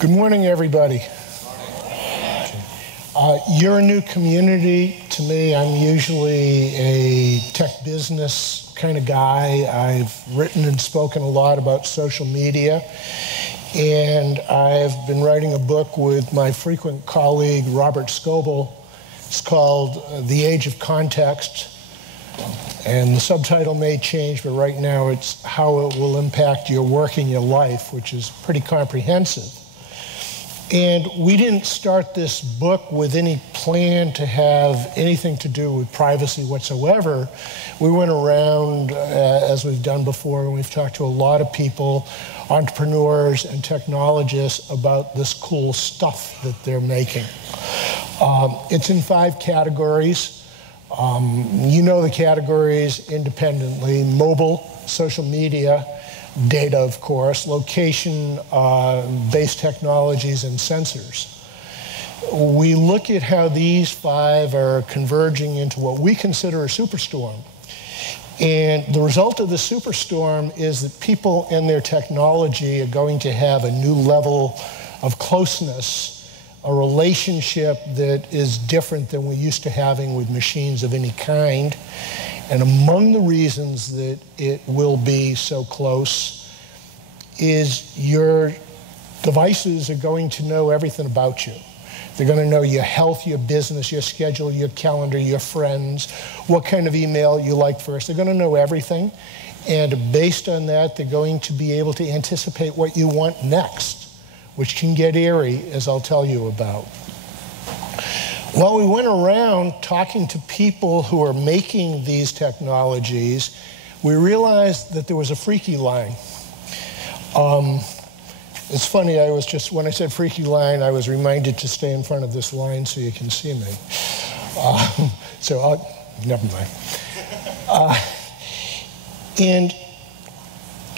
Good morning, everybody. You're a new community to me. I'm usually a tech business kind of guy. I've written and spoken a lot about social media, and I've been writing a book with my frequent colleague, Robert Scoble. It's called The Age of Context, and the subtitle may change, but right now it's How It Will Impact Your Work and Your Life, which is pretty comprehensive. And we didn't start this book with any plan to have anything to do with privacy whatsoever. We went around, as we've done before, and we've talked to a lot of people, entrepreneurs and technologists, about this cool stuff that they're making. It's in 5 categories. You know the categories independently: mobile, social media, data, of course, location-based technologies, and sensors. We look at how these 5 are converging into what we consider a superstorm. And the result of the superstorm is that people and their technology are going to have a new level of closeness, a relationship that is different than we're used to having with machines of any kind. And among the reasons that it will be so close is your devices are going to know everything about you. They're going to know your health, your business, your schedule, your calendar, your friends, what kind of email you like first. They're going to know everything. And based on that, they're going to be able to anticipate what you want next, which can get eerie, as I'll tell you about. Well, we went around talking to people who are making these technologies. We realized that there was a freaky line. It's funny, when I said freaky line, I was reminded to stay in front of this line so you can see me. Never mind. And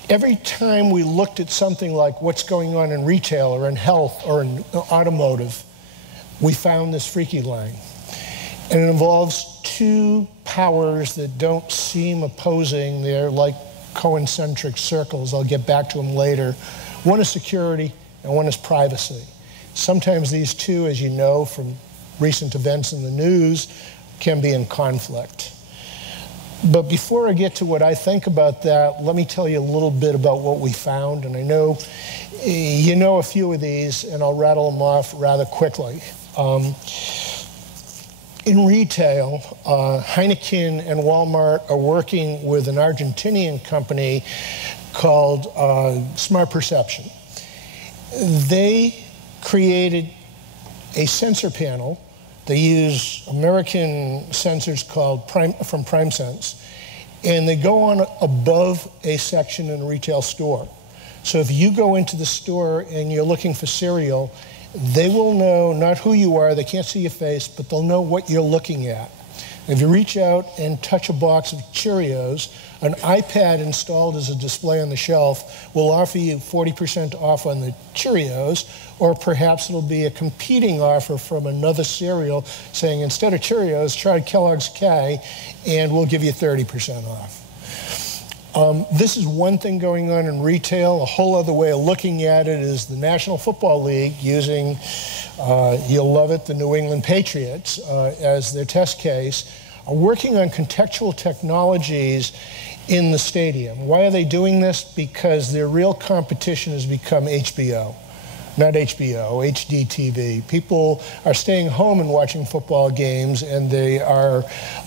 every time we looked at something like what's going on in retail or in health or in automotive, we found this freaky line. And it involves 2 powers that don't seem opposing. They're like concentric circles. I'll get back to them later. One is security and one is privacy. Sometimes these 2, as you know from recent events in the news, can be in conflict. But before I get to what I think about that, let me tell you a little bit about what we found. And I know you know a few of these, and I'll rattle them off rather quickly. In retail, Heineken and Walmart are working with an Argentinian company called Smart Perception. They created a sensor panel. They use American sensors called from PrimeSense, and they go on above a section in a retail store. So if you go into the store and you're looking for cereal, they will know not who you are, they can't see your face, but they'll know what you're looking at. If you reach out and touch a box of Cheerios, an iPad installed as a display on the shelf will offer you 40% off on the Cheerios, or perhaps it'll be a competing offer from another cereal saying, instead of Cheerios, try Kellogg's K, and we'll give you 30% off. This is one thing going on in retail. A whole other way of looking at it is the National Football League using, you'll love it, the New England Patriots as their test case, are working on contextual technologies in the stadium. Why are they doing this? Because their real competition has become HBO. Not HBO, HDTV. People are staying home and watching football games, and they're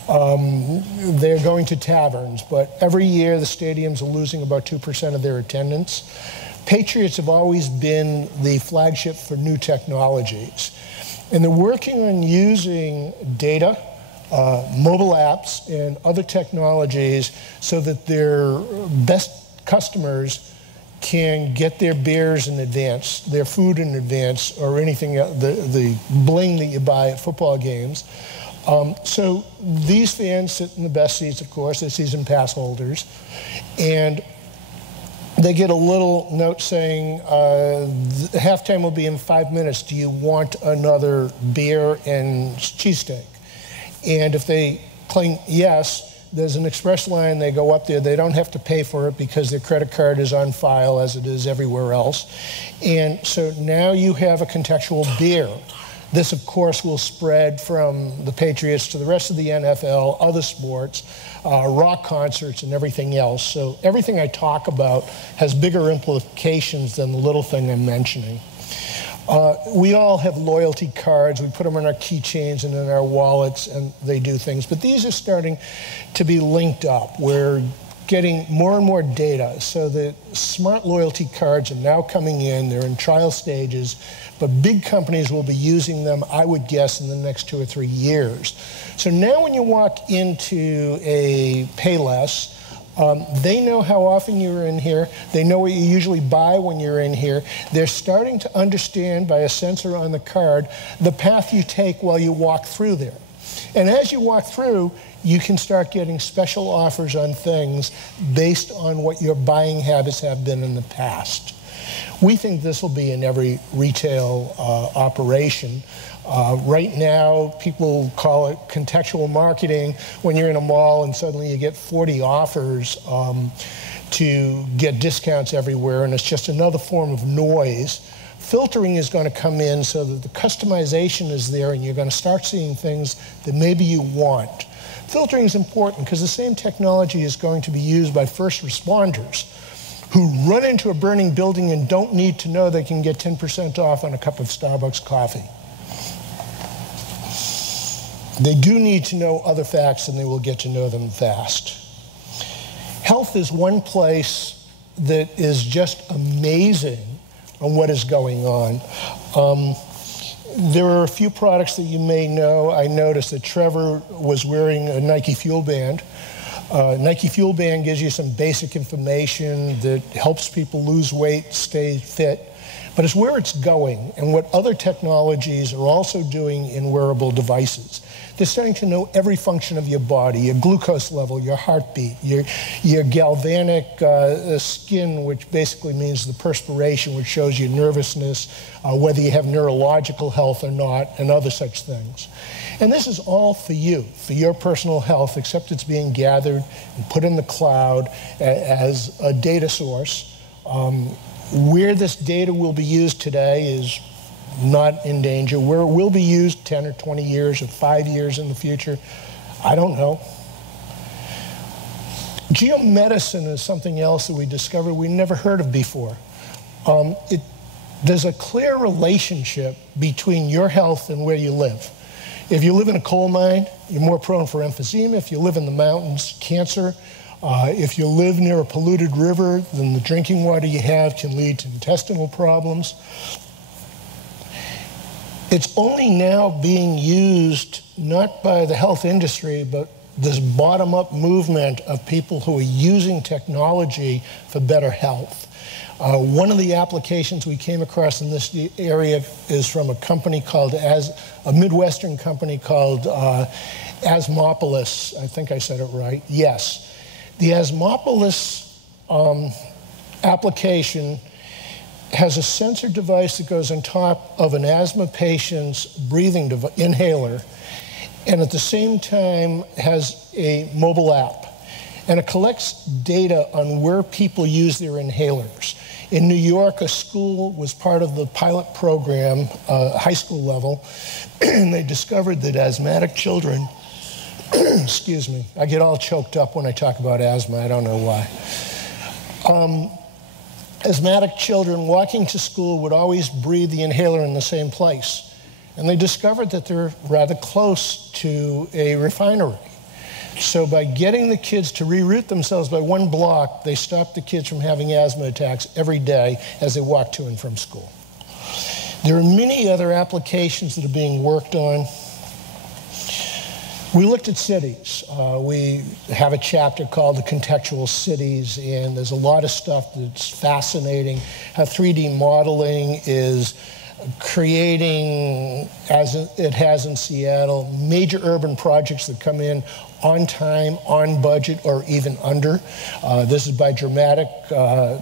going to taverns. But every year, the stadiums are losing about 2% of their attendance. Patriots have always been the flagship for new technologies. And they're working on using data, mobile apps, and other technologies so that their best customers can get their beers in advance, their food in advance, or anything, the bling that you buy at football games. So these fans sit in the best seats, of course, they're season pass holders, and they get a little note saying, halftime will be in 5 minutes, do you want another beer and cheesesteak? And if they claim yes, there's an express line, they go up there, they don't have to pay for it because their credit card is on file as it is everywhere else. And so now you have a contextual beer. This, of course, will spread from the Patriots to the rest of the NFL, other sports, rock concerts, and everything else. So everything I talk about has bigger implications than the little thing I'm mentioning. We all have loyalty cards. We put them on our keychains and in our wallets, and they do things. But these are starting to be linked up. We're getting more and more data. So the smart loyalty cards are now coming in. They're in trial stages. But big companies will be using them, I would guess, in the next 2 or 3 years. So now when you walk into a Payless, they know how often you're in here. They know what you usually buy when you're in here. They're starting to understand by a sensor on the card the path you take while you walk through there. And as you walk through, you can start getting special offers on things based on what your buying habits have been in the past. We think this will be in every retail operation. Right now, people call it contextual marketing when you're in a mall and suddenly you get 40 offers to get discounts everywhere, and it's just another form of noise. Filtering is going to come in so that the customization is there and you're going to start seeing things that maybe you want. Filtering is important because the same technology is going to be used by first responders who run into a burning building and don't need to know they can get 10% off on a cup of Starbucks coffee. They do need to know other facts, and they will get to know them fast. Health is one place that is just amazing on what is going on. There are a few products that you may know. I noticed that Trevor was wearing a Nike Fuelband. Nike Fuelband gives you some basic information that helps people lose weight, stay fit, but it's where it's going and what other technologies are also doing in wearable devices. They're starting to know every function of your body, your glucose level, your heartbeat, your galvanic skin, which basically means the perspiration, which shows your nervousness, whether you have neurological health or not, and other such things. And this is all for you, for your personal health, except it's being gathered and put in the cloud as a data source. Where this data will be used today is not in danger. Where it will be used 10 or 20 years or 5 years in the future, I don't know. Geomedicine is something else that we discovered we never heard of before. There's a clear relationship between your health and where you live. If you live in a coal mine, you're more prone for emphysema. If you live in the mountains, cancer. If you live near a polluted river, then the drinking water you have can lead to intestinal problems. It's only now being used not by the health industry, but this bottom-up movement of people who are using technology for better health. One of the applications we came across in this area is from a company called, a Midwestern company called Asmopolis. I think I said it right. Yes. The Asmopolis application has a sensor device that goes on top of an asthma patient's breathing inhaler, and at the same time has a mobile app. And it collects data on where people use their inhalers. In New York, a school was part of the pilot program, high school level, and they discovered that asthmatic children, excuse me, I get all choked up when I talk about asthma, I don't know why. Asthmatic children walking to school would always breathe the inhaler in the same place. And they discovered that they're rather close to a refinery. So by getting the kids to reroute themselves by 1 block, they stopped the kids from having asthma attacks every day as they walk to and from school. There are many other applications that are being worked on. We looked at cities. We have a chapter called the Contextual Cities, and there's a lot of stuff that's fascinating. How 3D modeling is creating, as it has in Seattle, major urban projects that come in on time, on budget, or even under. This is by dramatic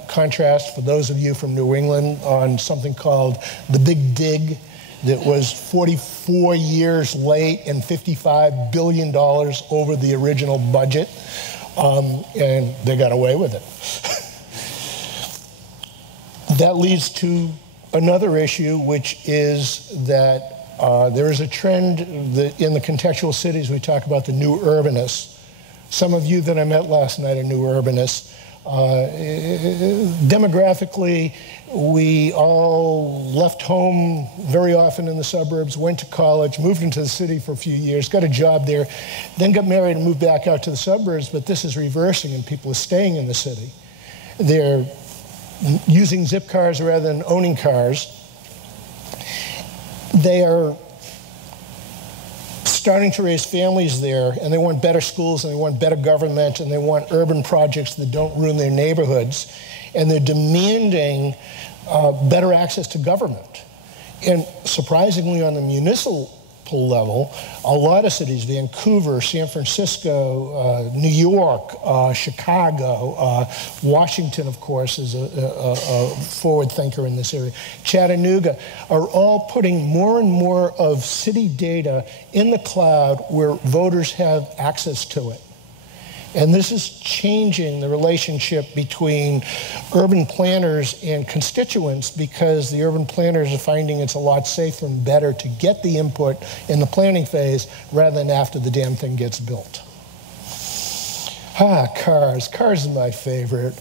contrast for those of you from New England on something called the Big Dig. that was 44 years late and $55 billion over the original budget, and they got away with it. That leads to another issue, which is that there is a trend that in the contextual cities, we talk about the new urbanists. Some of you that I met last night are new urbanists. Demographically, we all left home very often in the suburbs, went to college, moved into the city for a few years, got a job there, then got married and moved back out to the suburbs, but this is reversing and people are staying in the city. They're using zip cars rather than owning cars. They are starting to raise families there, and they want better schools, and they want better government, and they want urban projects that don't ruin their neighborhoods, and they're demanding better access to government. And surprisingly, on the municipal level, a lot of cities, Vancouver, San Francisco, New York, Chicago, Washington, of course, is a forward thinker in this area, Chattanooga, are all putting more and more of city data in the cloud where voters have access to it. And this is changing the relationship between urban planners and constituents, because the urban planners are finding it's a lot safer and better to get the input in the planning phase rather than after the damn thing gets built. Cars. Cars is my favorite.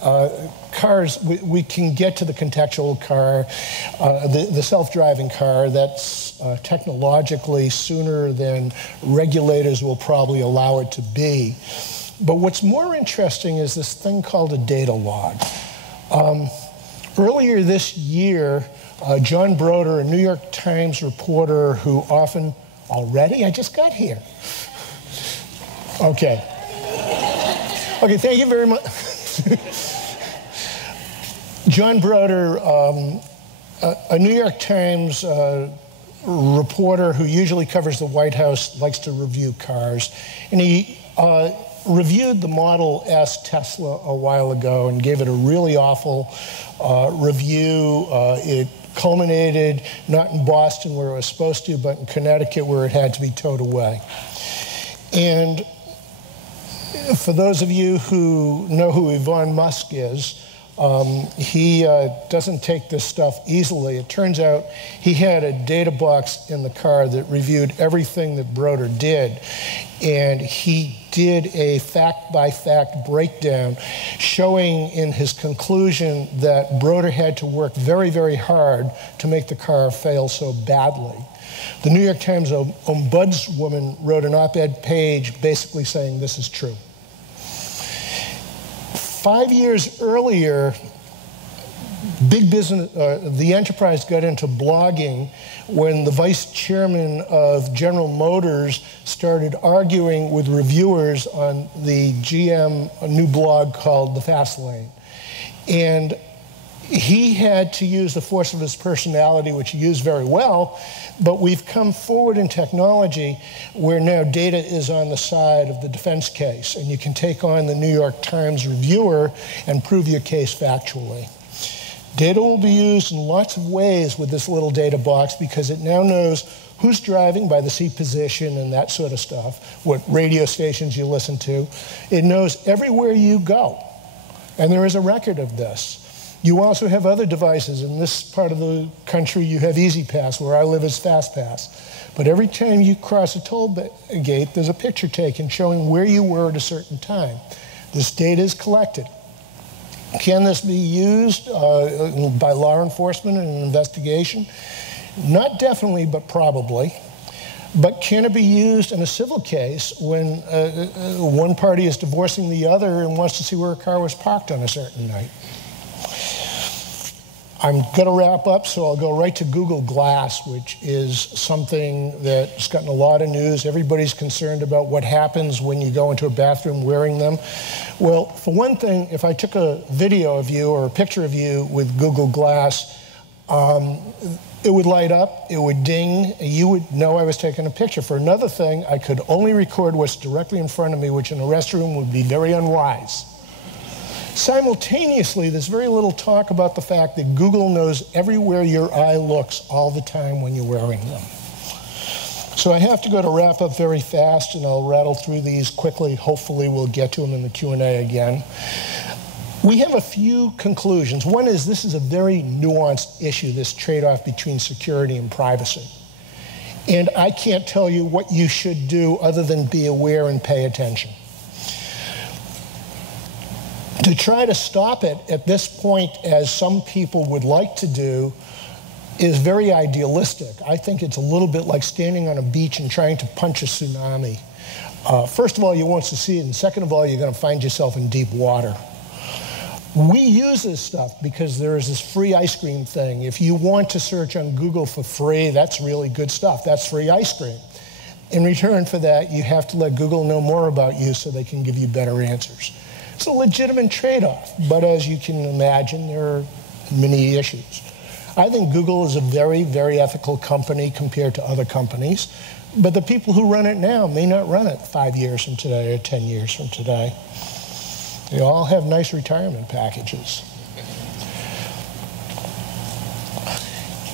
Cars, we can get to the contextual car, the self-driving car. That's technologically sooner than regulators will probably allow it to be. But what's more interesting is this thing called a data log. Earlier this year, John Broder, a New York Times reporter who often, already? I just got here. Okay. Okay, thank you very much. John Broder, a New York Times reporter who usually covers the White House, likes to review cars. And he reviewed the Model S Tesla a while ago and gave it a really awful review. It culminated not in Boston where it was supposed to, but in Connecticut where it had to be towed away. And for those of you who know who Elon Musk is, he doesn't take this stuff easily. It turns out he had a data box in the car that reviewed everything that Broder did. And he did a fact-by-fact breakdown showing in his conclusion that Broder had to work very, very hard to make the car fail so badly. The New York Times ombudswoman wrote an op-ed page basically saying this is true. 5 years earlier, big business, the enterprise got into blogging when the vice chairman of General Motors started arguing with reviewers on the GM new blog called The Fast Lane. And he had to use the force of his personality, which he used very well, but we've come forward in technology where now data is on the side of the defense case, and you can take on the New York Times reviewer and prove your case factually. Data will be used in lots of ways with this little data box because it now knows who's driving by the seat position and that sort of stuff, what radio stations you listen to. It knows everywhere you go, and there is a record of this. You also have other devices. In this part of the country, you have Easy Pass. Where I live is Fast Pass. But every time you cross a toll gate, there's a picture taken showing where you were at a certain time. This data is collected. Can this be used by law enforcement in an investigation? Not definitely, but probably. But can it be used in a civil case when one party is divorcing the other and wants to see where a car was parked on a certain night? I'm going to wrap up, so I'll go right to Google Glass, which is something that's gotten a lot of news. Everybody's concerned about what happens when you go into a bathroom wearing them. Well, for one thing, if I took a video of you or a picture of you with Google Glass, it would light up, it would ding, you would know I was taking a picture. For another thing, I could only record what's directly in front of me, which in a restroom would be very unwise. Simultaneously, there's very little talk about the fact that Google knows everywhere your eye looks all the time when you're wearing them. So I have to go to wrap up very fast, and I'll rattle through these quickly. Hopefully we'll get to them in the Q&A again. We have a few conclusions. One is this is a very nuanced issue, this trade-off between security and privacy. And I can't tell you what you should do other than be aware and pay attention. To try to stop it at this point, as some people would like to do, is very idealistic. I think it's a little bit like standing on a beach and trying to punch a tsunami. First of all, you won't succeed, and second of all, you're going to find yourself in deep water. We use this stuff because there is this free ice cream thing. If you want to search on Google for free, that's really good stuff. That's free ice cream. In return for that, you have to let Google know more about you so they can give you better answers. It's a legitimate trade-off, but as you can imagine, there are many issues. I think Google is a very, very ethical company compared to other companies, but the people who run it now may not run it 5 years from today or 10 years from today. They all have nice retirement packages.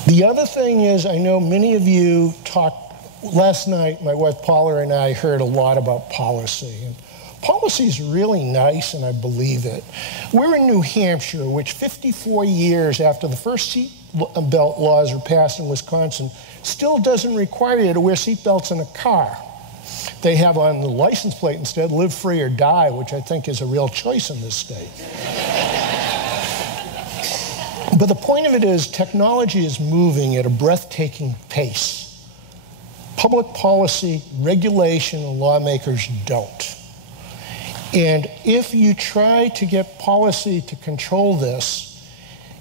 The other thing is, I know many of you talked, last night my wife Paula and I heard a lot about policy. And policy is really nice, and I believe it. We're in New Hampshire, which 54 years after the first seatbelt laws were passed in Wisconsin, still doesn't require you to wear seatbelts in a car. They have on the license plate instead, live free or die, which I think is a real choice in this state. But the point of it is, technology is moving at a breathtaking pace. Public policy, regulation, and lawmakers don't. And if you try to get policy to control this,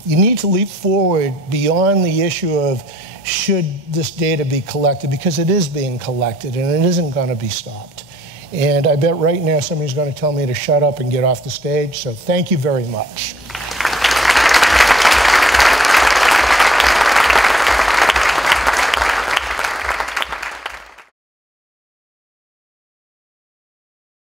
you need to leap forward beyond the issue of should this data be collected, because it is being collected and it isn't going to be stopped. And I bet right now somebody's going to tell me to shut up and get off the stage, so thank you very much.